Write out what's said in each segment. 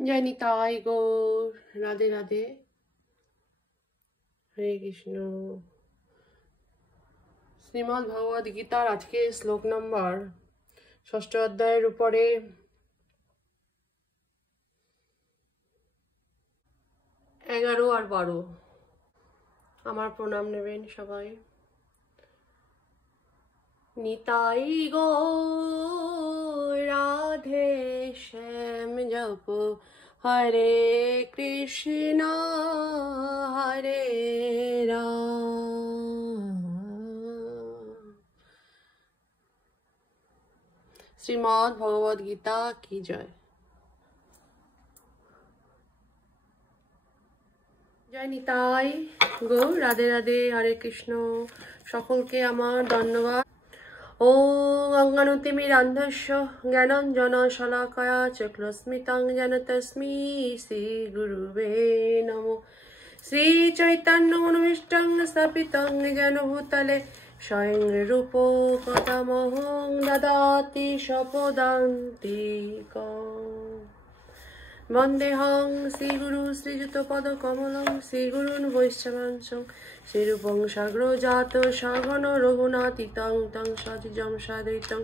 জয় নিতাই গৌর, রাধে রাধে, হরে কৃষ্ণ। শ্রীমদ্ ভগবদ গীতার আজকে শ্লোক নম্বর 6ষ্ঠ অধ্যায়ের উপরে 11 আর 12। আমার প্রণাম নেবেন সবাই। নিতাই গৌর রাধে শ্যাম জপ হরে কৃষ্ণ হরে রাম। শ্রীমদ্ ভগবদ গীতা কি জয়। জয় নিতাই গৌর, রাধে রাধে, হরে কৃষ্ণ। সকলকে আমার ধন্যবাদ। ওম অজ্ঞানতিমিরান্ধস্য জ্ঞানাঞ্জন শলাকয়া চক্ষুস্মিতং যেন তস্मै শ্রী গুরুবে নমঃ। শ্রী চৈতন্য মনোভীষ্টং স্থাপিতং যেন ভূতলে স্বয়ং রূপ কদমহং দদাতি স্বপদান্তিকम्। বন্দেহং শ্রীগুরু শ্রীযুতপদকমলং শ্রীগুরুन् বৈষ্ণবাংশং শ্রীরূপং সাগ্রজাত সঘন রঘুনাথিতং তং সজিজং সাদ্বৈতং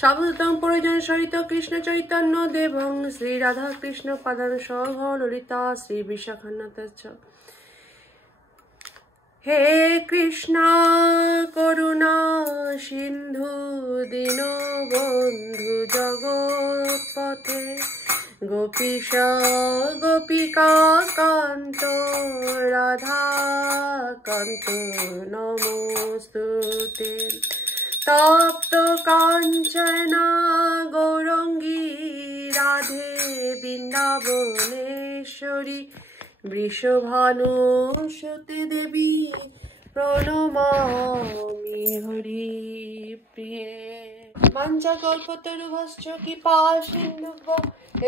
সাবধূতং পরিজন সহিত কৃষ্ণ চৈতন্য দেবং শ্রীরাধা কৃষ্ণ পাদান সহ ললিতা শ্রী বিশাখান্বিতশ্চ। হে কৃষ্ণ করুণা সিন্ধু দীনবন্ধু জগৎপতে গোপীশ গোপিকা কান্ত রাধা কান্ত নমস্তুতে। তপ্ত কাঞ্চন গৌরাঙ্গী রাধে বৃন্দাবনেশ্বরী বৃষভানুসুতে দেবী প্রণমামি হরি প্রিয়ে। বাঞ্ছাকল্পতরুভ্যশ্চ কৃপা সিন্ধুভ্য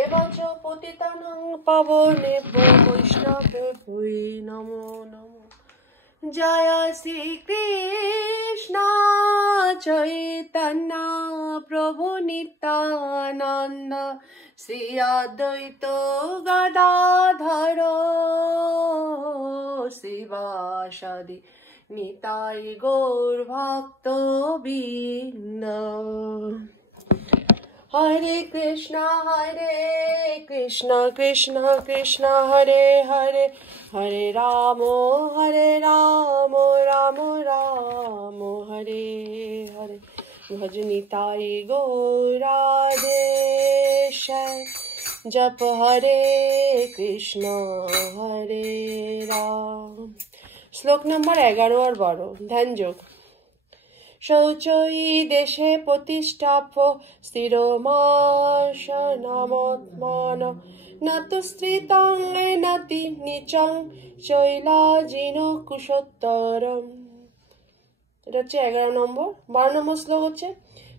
এব চ পতিতানাং পাবনেভ্যো বৈষ্ণবেভ্যো নমো নমঃ। জয় শ্রীকৃষ্ণ চৈতন্য প্রভু নিত্যানন্দ শ্রী অদ্বৈত গদাধর শিবাসাদি নিতাই গৌর ভক্ত বৃন্দ। হরে কৃষ্ণ কৃষ্ণ কৃষ্ণ হরে হরে হরে রাম রাম রাম হরে হরে। ভজ নিতাই গৌর রাধে শ্যাম জপ হরে কৃষ্ণ হরে রাম। শ্লোক নম্বর 11 আর 12 ধ্যান যোগ। শৌচই দেশে প্রতিষ্ঠাপ্য স্থিরমাসনামত্মান নাতুস্ত্রিতং নাতি নিচং চৈলাজিন কুশোত্তরম। এটা হচ্ছে 11 নম্বর। 12 নম্বর শ্লোক হচ্ছে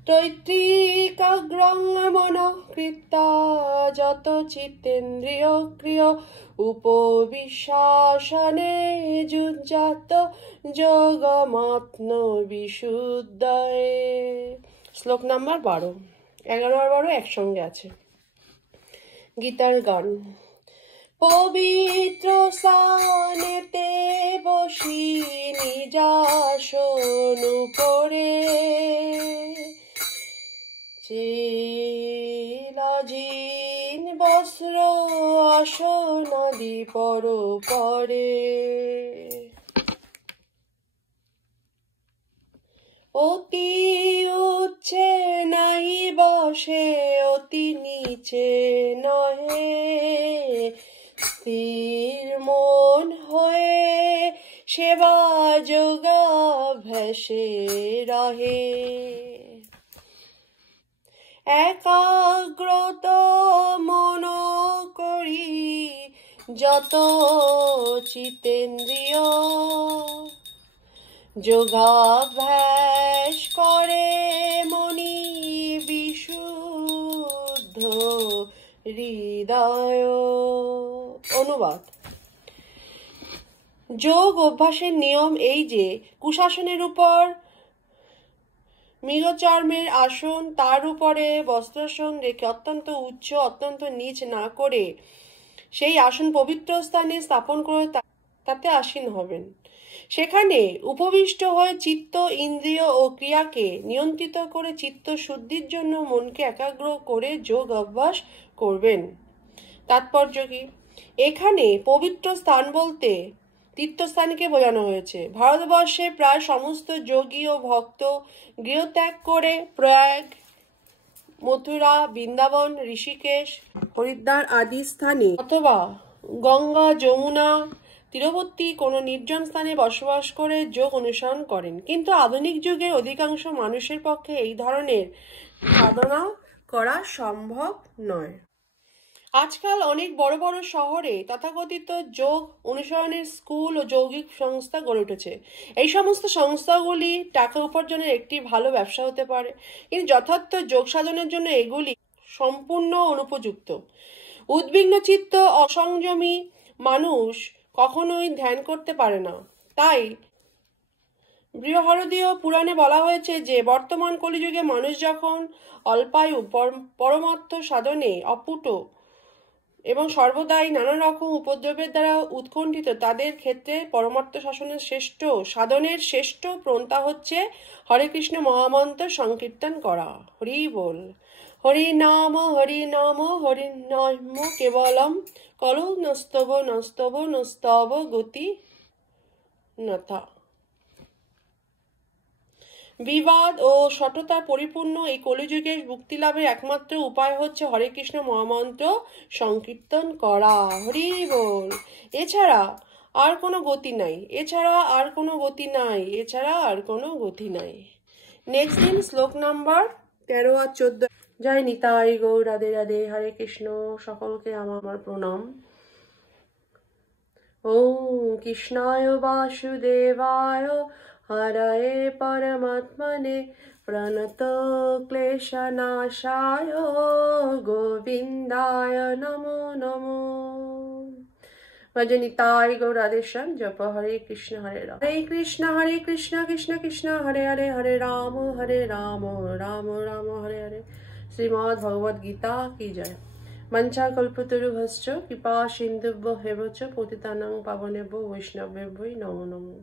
তৈত্রিকাগ্রং মনঃকৃত্যা যত চিত্তেন্দ্রিয় ক্রিয় উপবিশ্বাসনে যুঞ্জাত যোগমাত্ম বিশুদ্ধয়ে। শ্লোক নাম্বার 12। 11 আর 12 একসঙ্গে আছে। গীতার গান। পবিত্র স্থানেতে বসি নিজাসন উপরে চিলাজিন বস্ত্র আসনাদি পর পরে অতি উচ্চে নাহি বসে অতি নিচে নহে স্থির মন হয়ে সেবা যোগাভ্যাসে রহে। একাগ্রত মন করি যত চিতেন্দ্রিয় যোগাভ্যাস করে মনি বিশুদ্ধ হৃদয়। অনুবাদ। যোগ অভ্যাসের নিয়ম এই যে কুশাসনের উপর মৃগচর্মের আসন, তার উপরে বস্ত্রাসন রেখে অত্যন্ত উচ্চ অত্যন্ত নিচ না করে সেই আসন পবিত্র স্থানে স্থাপন করে তাতে আসীন হবেন। সেখানে উপবিষ্ট হয়ে চিত্ত, ইন্দ্রিয় ও ক্রিয়াকে নিয়ন্ত্রিত করে চিত্ত শুদ্ধির জন্য মনকে একাগ্র করে যোগ অভ্যাস করবেন। তাৎপর্য কি? এখানে পবিত্র স্থান বলতে তীর্থস্থানকে বোঝানো হয়েছে। ভারতবর্ষে প্রায় সমস্ত যোগী ও ভক্ত গৃহত্যাগ করে প্রয়াগ, মথুরা, বৃন্দাবন, ঋষিকেশ, হরিদ্বার আদি স্থানে অথবা গঙ্গা, যমুনা তীরবর্তী কোনো নির্জন স্থানে বসবাস করে যোগ অনুসরণ করেন। কিন্তু আধুনিক যুগে অধিকাংশ মানুষের পক্ষে এই ধরনের সাধনা করা সম্ভব নয়। আজকাল অনেক বড় বড় শহরে তথাকথিত যোগ অনুসরণের স্কুল ও যৌগিক সংস্থা গড়ে উঠেছে। এই সমস্ত সংস্থাগুলি টাকা উপার্জনের একটি ভালো ব্যবসা হতে পারে, কিন্তু যথার্থ যোগ সাধনের জন্য এগুলি সম্পূর্ণ অনুপযুক্ত। উদ্বিগ্ন চিত্ত, অসংযমী মানুষ কখনোই ধ্যান করতে পারে না। তাই বৃহৎ পুরাণে বলা হয়েছে যে বর্তমান কলিযুগে মানুষ যখন অল্পায়ু পরমার্থ সাধনে অপুট এবং সর্বদাই নানা রকম উপদ্রবের দ্বারা উৎকণ্ঠিত, তাদের ক্ষেত্রে পরমার্থ সাধনের শ্রেষ্ঠ পন্থা হচ্ছে হরে কৃষ্ণ মহামন্ত্র সংকীর্তন করা। হরি বল। হরি নাম হরি নাম কেবলম কলো নস্তব নস্তব নস্তব গতি নথা। বিবাদ ও সততার পরিপূর্ণ এই কলিযুগে মুক্তি লাভের একমাত্র উপায় হচ্ছে হরে কৃষ্ণ মহামন্ত্র সংকীর্তন করা। হরি বল। এছাড়া আর কোনো গতি নাই, এছাড়া আর কোনো গতি নাই, এছাড়া আর কোনো গতি নাই। নেক্সট দিন শ্লোক নাম্বার 13 আর 14। জয় নিতাই গৌর, রাধে রাধে, হরে কৃষ্ণ। সকলকে আমার প্রণাম। ওম কৃষ্ণায় বাসুদেবায় হরয়ে পরমাত্মনে প্রণত ক্লেশনাশায় গোবিন্দায় নমো নমো। ভজনিতাই গৌর রাধেশ্যাম। জপ হরে কৃষ্ণ হরে কৃষ্ণ কৃষ্ণ কৃষ্ণ হরে হরে, হরে রাম রাম রাম হরে হরে। শ্রীমদ্ ভগবদ গীতা কি জয়। মঞ্চা কল্পতরুভশ্চ কৃপা সিন্ধুভ্যো হেবচ পতিতানাং পাবনেভ্যো বৈষ্ণবেভ্যো নমো নমো।